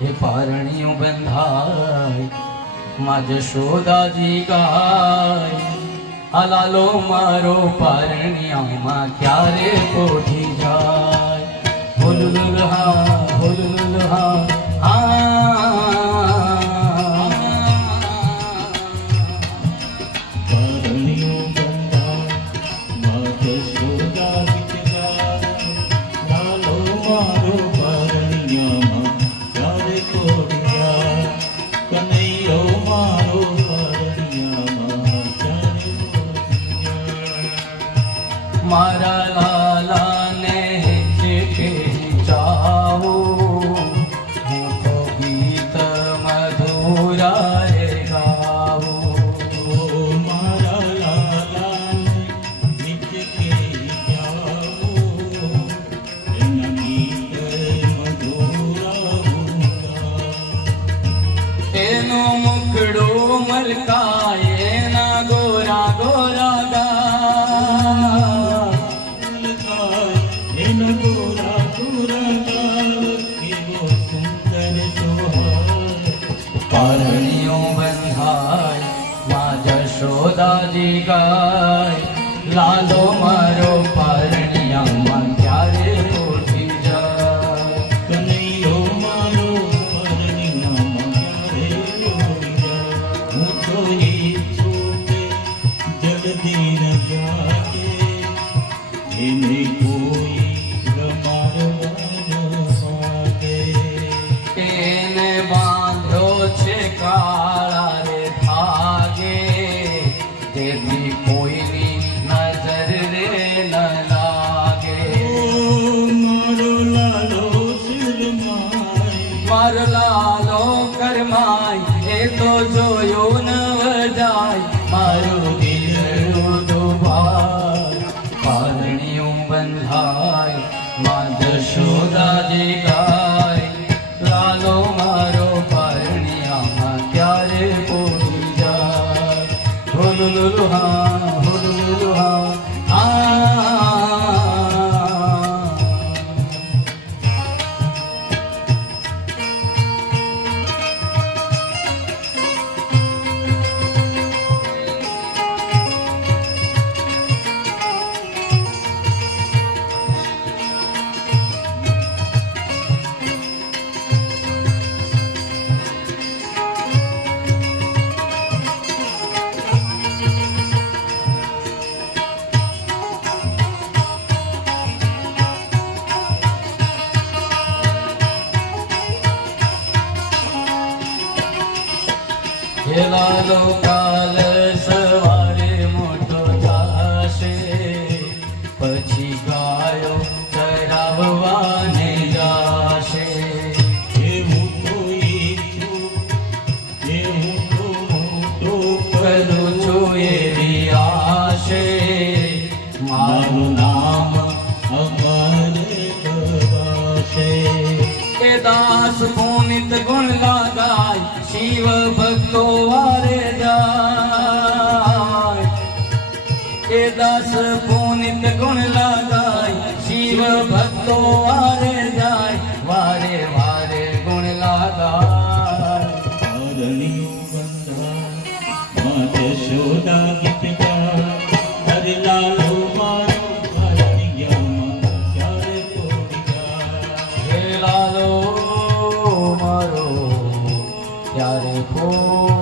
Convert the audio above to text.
એ પારણિયું બંધાયમાં જશોદાજી ગાય. આ લાલો મારો પારણિયામાં ક્યારે કોઠી જાય? ભૂલ હા মুলকায়ে না গোরা গোরা পারণীয় বন্ধায় মা যশোদা জি গায় লালো মারো જલ્દી ન જાગે એને કોઈ રમાડવાનો વાગે એને બાંધ્યો છે કાળા રે ભાગે તેથી કોઈની નજર રે ન લાગે મારો લાલો શરમાય માર લાલો કરમાય એ તો જોયો ન લાલો કાલ સવારે મોટો થશે. પછી ગાયો ચરાવવાને મારું નામ અમારે ગવાશે એ શિવ ભક્તો વારે જાય. એ દાસ પુનિત ગુણ લાગાય શિવ ભક્તો વારે જાય. હે લાલો મારો ત્યારે કો